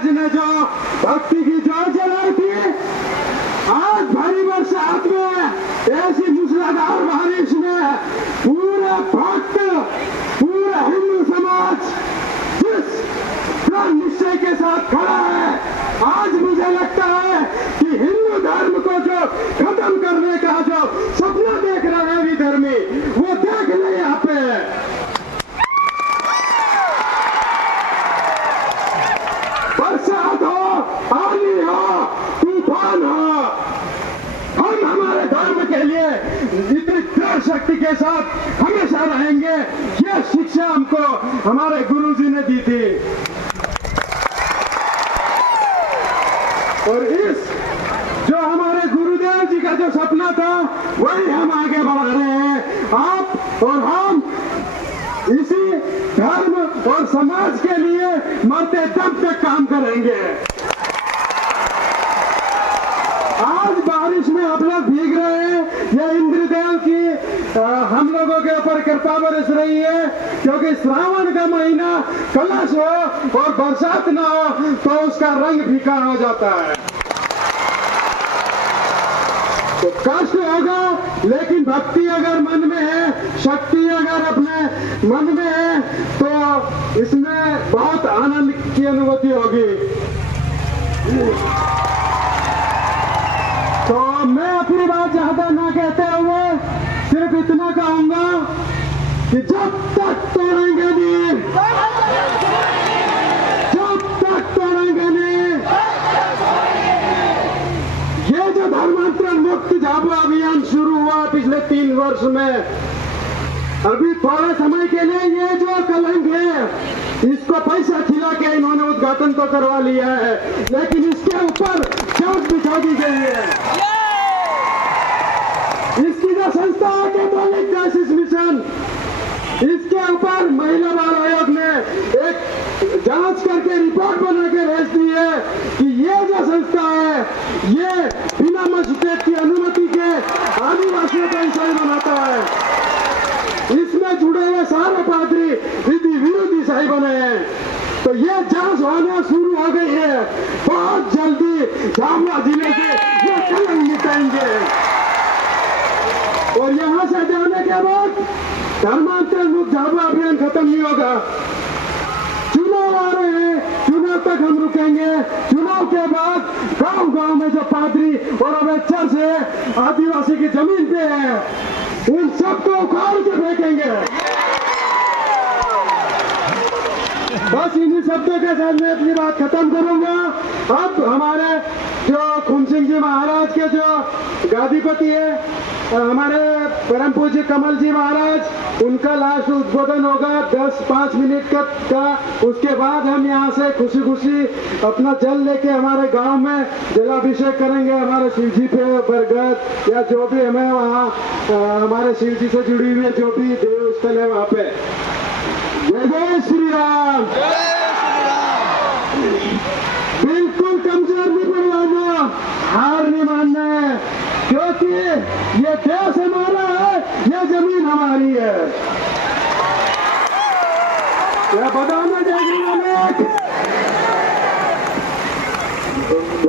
समाज ने जो भक्ति की ज्योत जलाई थी, आज भारी बरसात में ऐसी मूसलाधार बारिश में पूरा भक्त, पूरा हिंदू समाज जिस दृढ़ निश्चय के साथ खड़ा है, आज मुझे लगता है कि हिंदू धर्म को जो खत्म करने का जो सपना देख रहे हैं विधर्मी, वो देख ले यहाँ पे। बरसात हो, आंधी हो, तूफान हो, हम हमारे धर्म के लिए इतनी दृढ़ शक्ति के साथ हमेशा रहेंगे। यह शिक्षा हमको हमारे गुरुजी ने दी थी और इस जो हमारे गुरुदेव जी का जो सपना था वही हम आगे बढ़ा रहे हैं। आप और हम इसी धर्म और समाज के लिए मरते दम तक काम करेंगे। आज बारिश में आप लोग भीग रहे हैं, यह इंद्रदेव की हम लोगों के ऊपर कृपा बरस रही है, क्योंकि श्रावण का महीना कलश हो और बरसात ना हो तो उसका रंग फीका हो जाता है, तो कष्ट होगा। लेकिन भक्ति अगर मन में है, शक्ति अगर अपने मन में है, तो इसमें बहुत आनंद की अनुभूति होगी। तो मैं अपनी बात ज्यादा ना कहते हुए सिर्फ इतना कहूंगा कि जब तक तोड़ेंगे नहीं, जब तक तोड़ेंगे नहीं, ये जो धर्मांतरण मुक्त झाबुआ अभियान शुरू हुआ पिछले 3 वर्ष में, अभी थोड़े समय के लिए ये जो कलंक है इसको पैसा खिला के इन्होंने उद्घाटन तो करवा लिया है, लेकिन इसके ऊपर चोट बिछा दी गई है। इसकी जो संस्था है कैथोलिक डायसिस मिशन, इसके ऊपर महिला बाल आयोग ने एक जांच करके रिपोर्ट बना के भेज दी है कि ये जो संस्था है ये बिना मजिस्ट्रेट की अनुमति के आदिवासियों को ईसाई बनाता है। इसमें जुड़े हुए सारे पादरी विधि विरुद्ध ईसाई बने हैं, तो ये जांच होना शुरू हो गई है। बहुत जल्दी झाबुआ जिले से ये कलंक मिटाएंगे और यहाँ से जाने के बाद धर्मांतरण मुक्त झाबुआ अभियान खत्म नहीं होगा। चुनाव आ रहे हैं, चुनाव तक हम रुकेंगे। चुनाव के बाद गांव गांव में जो पादरी और अवैध चर्च है आदिवासी की जमीन पे है, उन सबको उखाड़ के फेंकेंगे। बस इन्हीं शब्दों के साथ मैं अपनी बात खत्म करूंगा। अब हमारे जो खुम सिंह जी महाराज के जो गादीपति है, हमारे परम पूज्य कमल जी महाराज, उनका लास्ट उद्बोधन होगा 10-5 मिनट का। उसके बाद हम यहाँ से खुशी खुशी अपना जल लेके हमारे गांव में जलाभिषेक करेंगे, हमारे शिव जी पे बरगद या जो भी हमें वहाँ हमारे शिव जी से जुड़ी हुई जो भी देव स्थल है वहाँ पे। जय जय श्री राम। बिल्कुल कमजोर नहीं पड़वाना, हार नहीं मानना है, क्योंकि ये देश हमारा है, ये जमीन हमारी है। क्या बताना चाहिए?